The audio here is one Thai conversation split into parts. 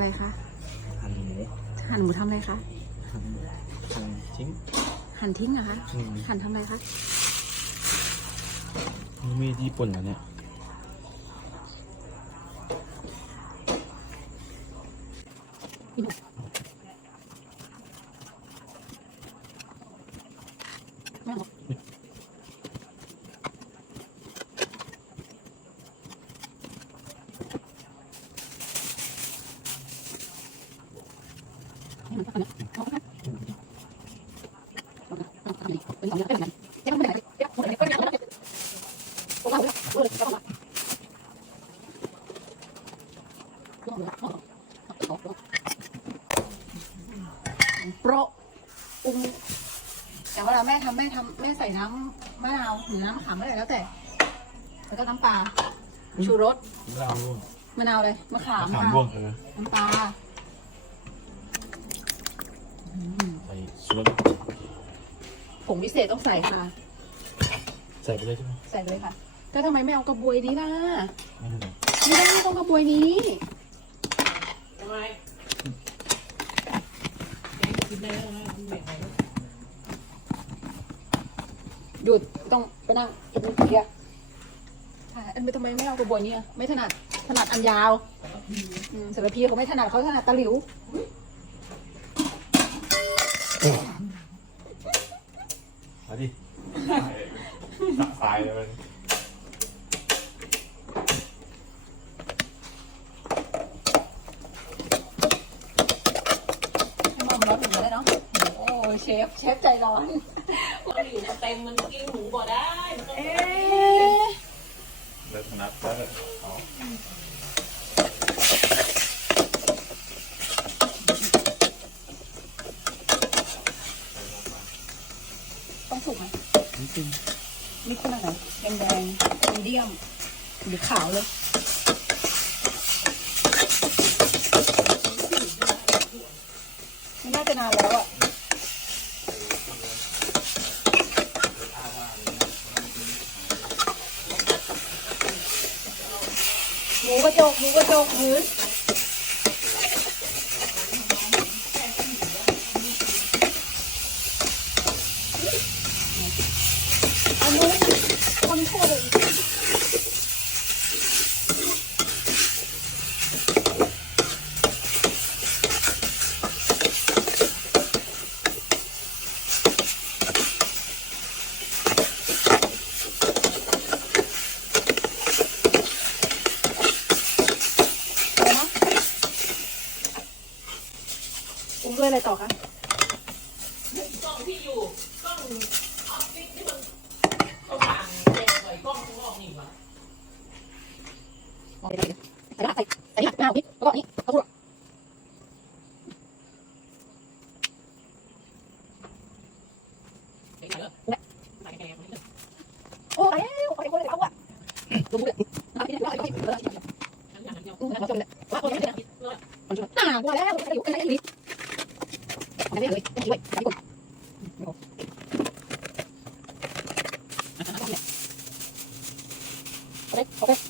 อะไรคะ หั่นหมูหั่นหมูทำอะไรคะ หั่นหั่นทิ้ง หั่นทิ้งเหรอคะ อืม หั่นทำอะไรคะ นี่มีดญี่ปุ่นเหรอเนี่ย โปรปรุงแต่เวลาแม่ทำแม่ทำแม่ใส่น้ำมะนาวหรือน้ำมะขามอะไรแล้วแต่ แล้วก็น้ำปลาชูรสมะนาวร่วงมะนาวเลยมะขามมะขามค่ะร่วงเออน้ำปลาอืมใส่ชูรสผ งพิเศษต้องใส่ค่ะ ใส่ไปเลยใช่ไหมใส่เลยค่ะก็ทำไมไม่เอากระบวยนี้ล่ะไม่เป็นไรไม่ได้ต้องกระบวยนี้ทำไมกินได้แล้วนะแบ่งไปแล้วหยุดต้องไปนั่งกินเบียร์ค่ะเอ็นไม่ทำไมไม่เอากระบวยนี้อะไม่ถนัดถนัดอันยาวอืมสารพีเขาไม่ถนัดเขาถนัดตะหลิว ดิตักทรายเลยมันให้มอมร้อนหนึ่งก็ได้เนาะโอ้เชฟ เชฟใจร้อนเอาอยู่เต็มมันกินหมูบ่ได้มันต้อง เอ๊ะ เลิกนับแล้วก็เอา ต้องสุกไหม นิดนึง นี่ขนาดไหนแดงแดงมีเดียมหรือขาวเลยไม่น่าจะนานแล้วอะหมูกระจกหมูกระจกพื้นอันนี้ คนโทษเลย อะไรนะปรุงด้วยอะไรต่อคะ กล้องที่อยู่กล้องออฟฟิศที่มันสว่างเต็มเลยกล้องข้างนอกนี่หว่า ใส่ใส่ใส่ใส่ใส่มะนาวนิดแล้วก็นี่ข้าวคั่วใส่เยอะใส่แกงโอ้ยโอ้ยโอ้ยข้าวคั่วลงมือเลยเอาไปเลยเอาไปเลยเอาไปเลยทั้งอย่างเดียวอืมเอาไปเลยว่าคนนี้เพื่อมันชวนอ่าว่าแล้วจะอยู่กันไหนลิฟต์ไม่ได้เลยไม่ช่วยใส่ก่อนโอเคโอเค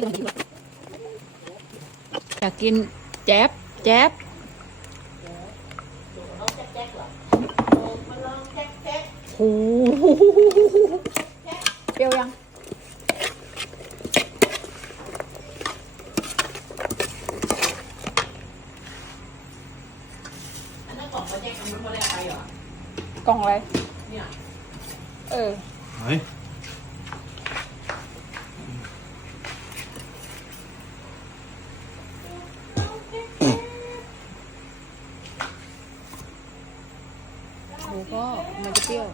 อยากกินแจ๊บแจ๊บน้องแจ๊กแจ๊กเหรอมาลองแจ๊กแจ๊กโอ้โหเปรี้ยวยังอันนั้นกล่องมาแจ๊กอันนั้นมาแลกไปเหรอกล่องอะไร เนี่ย เออเฮ้ย เี่ยว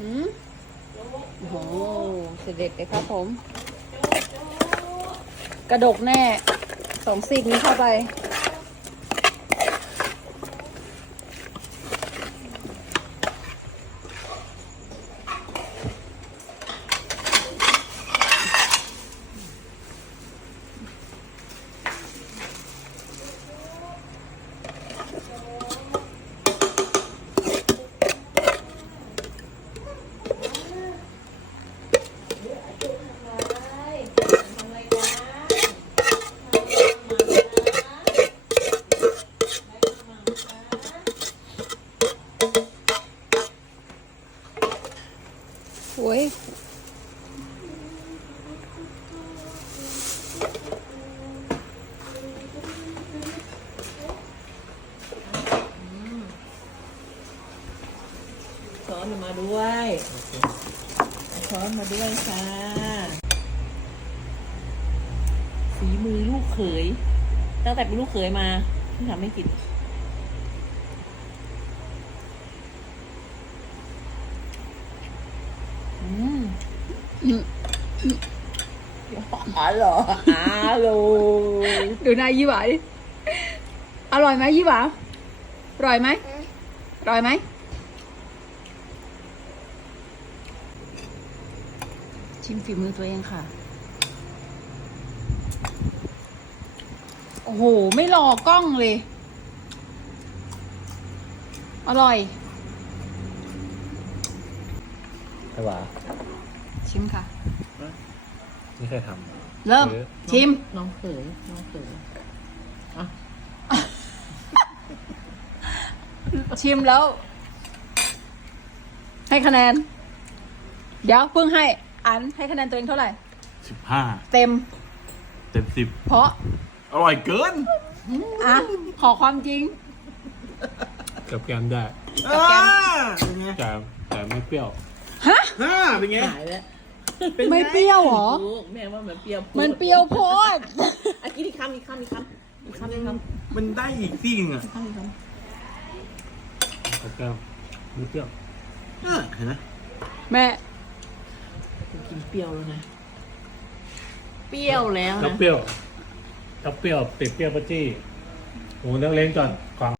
หืมโอ้โหเสด็จเลยครับผม กระดกแน่สองซีกนี้เข้าไป ยช้อนมาด้วยช้อนมาด้วยค่ะฝีมือลูกเขย ตั้งแต่เป็นลูกเขยมาเพิ่งทำให้กิน อืม อ๋อเหรออ๋อโลดูหน้ายี่หวาดิอร่อยไหมยี่หวาอร่อยไหมอร่อยไหมชิมฝีมือตัวเองค่ะ โอ้โห ไม่รอกล้องเลย อร่อยใช่ป่ะ ชิมค่ะไม่เคยทเริ่มเออชิม น้องเขยน้องเขยอะชิมแล้ว ให้คะแนน เดี๋ยวเพิ่งให้ อันให้คะแนนตัวเองเท่าไหร่ำสิบห้าเต็ม เต็มสิบเพราะ อร่อยเกินอะ ขอความจริง กับแกมได้ กับแกมเป็นไงแต่แต่ไม่เปรี้ยวฮ่าเป็นไงหายแล้ว เป็นไงไม่เปรี้ยวเหรอ ลูกแม่ว่ามันเปรี้ยวมันเปรี้ยวโพด อะกินอีกคำอีกคำอีกคำอีกคำอีกคำมันได้อีกที่หนึงอะอีกคำอีกคกับแกมไม่เปรี้ยวเออเห็นไหมแม่ำกินเปรี้ยวแล้วนะ เปรี้ยวแล้วถ้านะ เปรี้ยวถ้าเปรี้ยวติดเปรี้ยวปะจี้หมูนักเลงก่อนก่อน